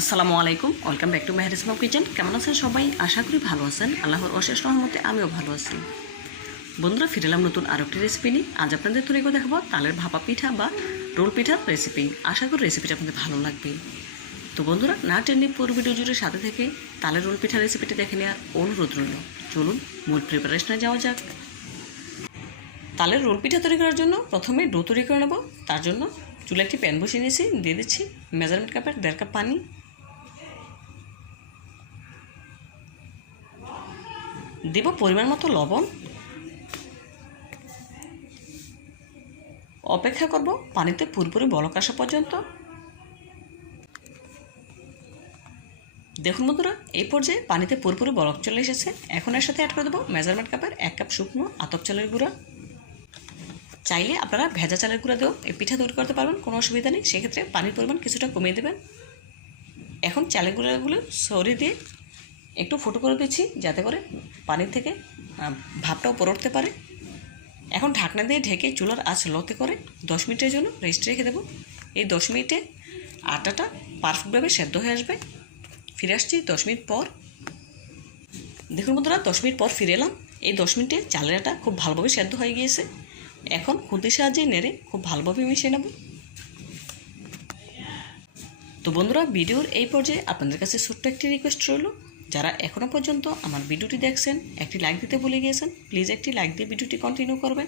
আসসালামু আলাইকুম। Welcome back to মেহরিস মাউ কিচেন কেমন আছেন সবাই? আশা করি ভালো আছেন। আল্লাহর অশেষ রহমতে আমিও ভালো আছি। বন্ধুরা ফিরেলাম নতুন আরও একটি রেসিপি নিয়ে। আজ আপনাদের তৈরি করে দেখাবো তালের ভাপা পিঠা বা রোল পিঠার রেসিপি আশা করি রেসিপিটা আপনাদের ভালো লাগবে। তো বন্ধুরা, না টেনে পুরো ভিডিও জুড়ে সাথে থেকে তালের রোল পিঠা রেসিপিটি দেখে নেওয়ার অনুরোধ রইল। চলুন, মূল প্রিপারেশনে যাওয়া যাক। তালের রোল পিঠা তৈরি করার জন্য প্রথমে ডো তৈরি করে নেব। তার জন্য চুলে একটি প্যান বসিয়ে নিয়েছি। দিয়ে দিচ্ছি মেজারমেন্ট কাপের দেড় কাপ পানি। দেব পরিমাণ মতো লবণ। অপেক্ষা করব পানিতে পুরোপুরি বলক আসা পর্যন্ত। দেখুন বন্ধুরা, এই পর্যায়ে পানিতে পুরোপুরি বরফ চলে এসেছে। এখন এর সাথে অ্যাড করে দেবো মেজারমেন্ট কাপের এক কাপ শুকনো আতপ চালের গুঁড়া। চাইলে আপনারা ভেজা চালের গুঁড়া দিয়েও এই পিঠা তৈরি করতে পারবেন, কোনো অসুবিধা নেই। সেক্ষেত্রে পানির পরিমাণ কিছুটা কমিয়ে দেবেন। এখন চালের গুঁড়াগুলো সরিয়ে দিয়ে একটু ফুটো করে দিচ্ছি, যাতে করে পানির থেকে ভাপটা উপর উঠতে পারে। এখন ঢাকনা দিয়ে ঢেকে চুলার আঁচ লতে করে দশ মিনিটের জন্য রেস্ট রেখে দেবো। এই দশ মিনিটে আটাটা পারফেক্টভাবে সেদ্ধ হয়ে আসবে। ফিরে আসছি দশ মিনিট পর। দেখুন বন্ধুরা, দশ মিনিট পর ফিরে এলাম। এই দশ মিনিটে চালের আটা খুব ভালোভাবে সেদ্ধ হয়ে গিয়েছে। এখন খুন্তির সাহায্যে নেড়ে খুব ভালোভাবে মিশিয়ে নেব। তো বন্ধুরা, ভিডিওর এই পর্যায়ে আপনাদের কাছে ছোট্ট একটি রিকোয়েস্ট রইল। যারা এখনও পর্যন্ত আমার ভিডিওটি দেখছেন, একটি লাইক দিতে ভুলে গিয়েছেন প্লিজ একটি লাইক দিয়ে ভিডিওটি কন্টিনিউ করবেন।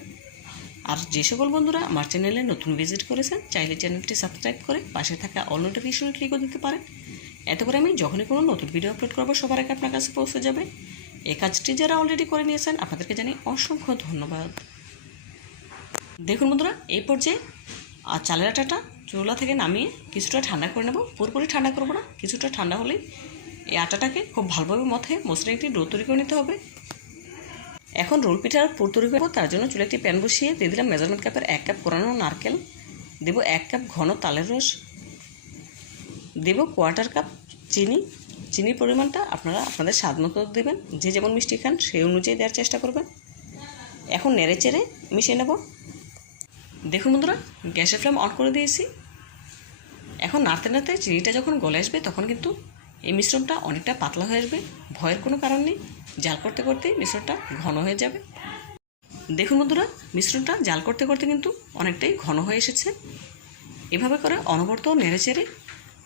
আর যে সকল বন্ধুরা আমার চ্যানেলে নতুন ভিজিট করেছেন, চাইলে চ্যানেলটি সাবস্ক্রাইব করে পাশে থাকা অল নোটিফিকেশনে ক্লিক করে দিতে পারেন। এত করে আমি যখনই কোনো নতুন ভিডিও আপলোড করব, সবার আগে আপনার কাছে পৌঁছে যাবে। এই কাজটি যারা অলরেডি করে নিয়েছেন, আপনাদেরকে জানাই অসংখ্য ধন্যবাদ। দেখুন বন্ধুরা, এই পর্যায়ে আর চালের আটাটা চুলা থেকে নামিয়ে কিছুটা ঠান্ডা করে নেব। পুরোপুরি ঠান্ডা করব না, কিছুটা ঠান্ডা হলেই এই আটাটাকে খুব ভালোভাবে মথে মশলা একটি ডো তৈরি করে নিতে হবে। এখন রোল পিঠার পুর তৈরি করব। তার জন্য চুলে একটি প্যান বসিয়ে দিয়ে দিলাম মেজারমেন্ট কাপের এক কাপ কোরানো নারকেল। দেব এক কাপ ঘন তালের রস। দেব কোয়ার্টার কাপ চিনি। চিনির পরিমাণটা আপনারা আপনাদের স্বাদ মতো দেবেন। যে যেমন মিষ্টি খান সেই অনুযায়ী দেওয়ার চেষ্টা করবেন। এখন নেড়ে চেড়ে মিশিয়ে নেব। দেখুন বন্ধুরা, গ্যাসের ফ্লেম অন করে দিয়েছি। এখন নাড়তে নাড়তে চিনিটা যখন গলে আসবে তখন কিন্তু এই মিশ্রণটা অনেকটা পাতলা হয়ে আসবে, ভয়ের কোনো কারণ নেই। জাল করতে করতে মিশ্রণটা ঘন হয়ে যাবে। দেখুন বন্ধুরা, মিশ্রণটা জাল করতে করতে কিন্তু অনেকটাই ঘন হয়ে এসেছে। এভাবে করে অনবরত নেড়ে চেড়ে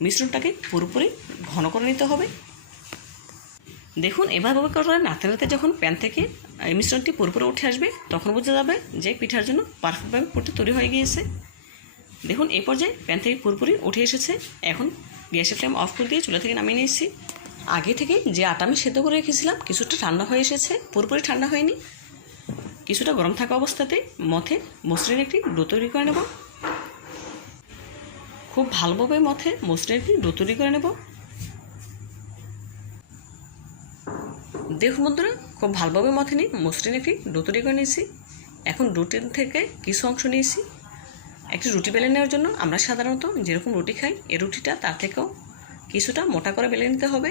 মিশ্রণটাকে পুরোপুরি ঘন করে নিতে হবে। দেখুন, এভাবে করে নাড়তে নাতে যখন প্যান থেকে এই মিশ্রণটি পুরোপুরি উঠে আসবে, তখন বোঝা যাবে যে পিঠার জন্য পারফেক্টভাবে পুরোটি তৈরি হয়ে গিয়েছে। দেখুন, এই পর্যায়ে প্যান থেকে পুরোপুরি উঠে এসেছে। এখন গ্যাসের ফ্লেম অফ করে দিয়ে চুলা থেকে নামিয়ে নিয়েছি। আগে থেকে যে আটা আমি সেদ্ধ করে রেখেছিলাম, কিছুটা ঠান্ডা হয়ে এসেছে, পুরোপুরি ঠান্ডা হয়নি। কিছুটা গরম থাকা অবস্থাতে মথে মসৃণ একটি ডো তৈরি করে নেব। খুব ভালোভাবে মথে মসৃণ একটি ডো তৈরি করে নেব। দেখুন বন্ধুরা, খুব ভালোভাবে মথে নিই মসৃণ একটি ডো তৈরি করে নিয়েছি। এখন রুটির থেকে কিছু অংশ নিয়েছি। একটি রুটি বেলে নেওয়ার জন্য আমরা সাধারণত যেরকম রুটি খাই এ রুটিটা তার থেকেও কিছুটা মোটা করে বেলে নিতে হবে।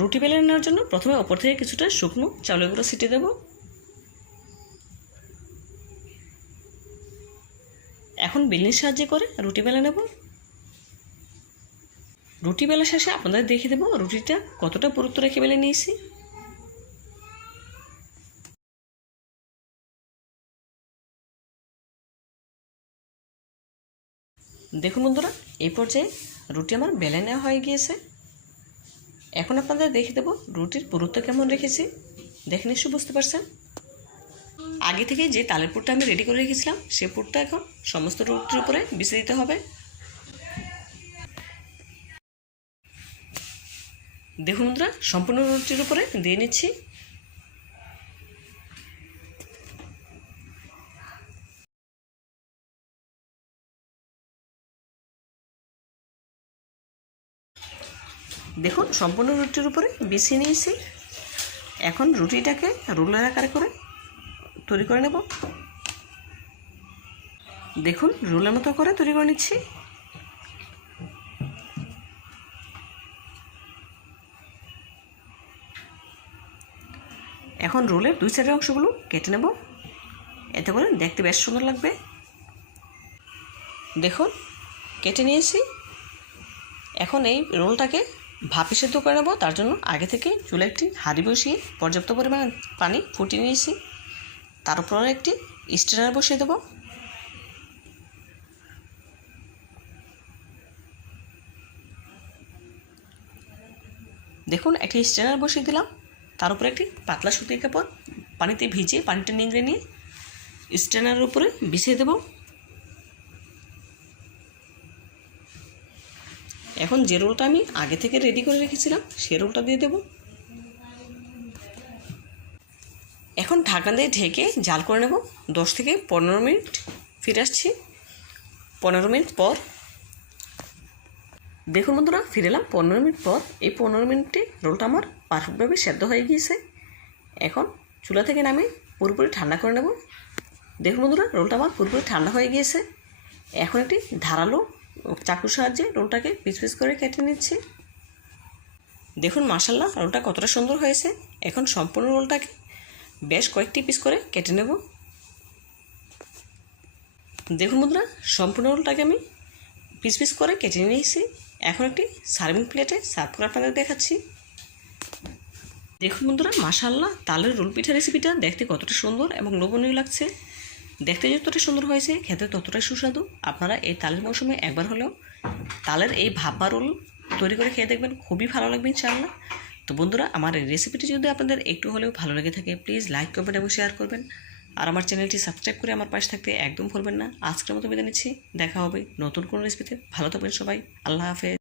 রুটি বেলে নেওয়ার জন্য প্রথমে ওপর থেকে কিছুটা শুকনো চাউলের গুঁড়ো ছিটিয়ে দেব। এখন বেলনির সাহায্যে করে রুটি বেলে নেব। রুটি বেলা শেষে আপনাদের দেখিয়ে দেবো রুটিটা কতটা পুরুত্ব রেখে বেলে নিয়েছি। দেখুন বন্ধুরা, এই পর্যায়ে রুটি আমার বেলে নেওয়া হয়ে গিয়েছে। এখন আপনাদের দেখে দেবো রুটির পুরুত্ব কেমন রেখেছি। দেখে নিশ্চয় বুঝতে পারছেন? আগে থেকে যে তালের পুরটা আমি রেডি করে রেখেছিলাম, সে পুরটা এখন সমস্ত রুটির উপরে বিছিয়ে দিতে হবে। দেখুন বন্ধুরা, সম্পূর্ণ রুটির উপরে দিয়ে নিচ্ছি। দেখুন, সম্পূর্ণ রুটির উপরে বিছিয়ে নিয়েছি। এখন রুটিটাকে রোলের আকারে করে তৈরি করে নেব। দেখুন, রোলের মতো করে তৈরি করে নিচ্ছি। এখন রোলের দুই সাইডের অংশগুলো কেটে নেব। এতে করে দেখতে বেশ সুন্দর লাগবে। দেখুন, কেটে নিয়েছি। এখন এই রোলটাকে ভাপে সেদ্ধ করে নেব, তার জন্য আগে থেকে চুলে একটি হাঁড়ি বসিয়ে পর্যাপ্ত পরিমাণ পানি ফুটিয়ে নিয়েছি। তার উপরে একটি স্ট্রেনার বসিয়ে দেবো। দেখুন, একটি স্ট্রেনার বসিয়ে দিলাম। তার উপরে একটি পাতলা সুতির কাপড় পানিতে ভিজিয়ে, পানিটা নিংড়ে নিয়ে স্ট্রেনারের উপরে বিছিয়ে দেব। এখন যে রোলটা আমি আগে থেকে রেডি করে রেখেছিলাম, সে রোলটা দিয়ে দেব। এখন ঢাকা দিয়ে ঢেকে জাল করে নেব। দশ থেকে পনেরো মিনিট ফিরে আসছি। পনেরো মিনিট পর। দেখুন বন্ধুরা, ফিরে এলাম পনেরো মিনিট পর। এই পনেরো মিনিটে রোলটা আমার পারফেক্টভাবে সেদ্ধ হয়ে গিয়েছে। এখন চুলা থেকে নামে পুরোপুরি ঠান্ডা করে নেব। দেখুন বন্ধুরা, রোলটা আমার পুরোপুরি ঠান্ডা হয়ে গিয়েছে। এখন একটি ধারালো চাকুর সাহায্যে রোলটাকে পিস পিস করে কেটে নিচ্ছি। দেখুন মাসাল্লাহ রোলটা কতটা সুন্দর হয়েছে। এখন সম্পূর্ণ রোলটাকে বেশ কয়েকটি পিস করে কেটে নেব। দেখুন বন্ধুরা, সম্পূর্ণ রোলটাকে আমি পিস পিস করে কেটে নিয়েছি। এখন একটি সার্ভিং প্লেটে সার্ভ করে আপনাদের দেখাচ্ছি। দেখুন বন্ধুরা মাশাল্লাহ তালের রোল পিঠা রেসিপিটা দেখতে কতটা সুন্দর এবং লোভনীয় লাগছে। দেখতে যতটা সুন্দর হয়েছে, খেতে ততটাই সুস্বাদু। আপনারা এই তালের মৌসুমে একবার হলেও তালের এই ভাপা রোল তৈরি করে খেয়ে দেখবেন, খুবই ভালো লাগবে ইনশাআল্লাহ। তো বন্ধুরা, আমার এই রেসিপিটি যদি আপনাদের একটু হলেও ভালো লেগে থাকে প্লিজ লাইক কমেন্ট এবং শেয়ার করবেন। আর আমার চ্যানেলটি সাবস্ক্রাইব করে আমার পাশে থাকতে একদম ভুলবেন না। আজকের মতো বিদায় নিচ্ছি। দেখা হবে নতুন কোনো রেসিপিতে ভালো থাকবেন সবাই। আল্লাহ হাফেজ।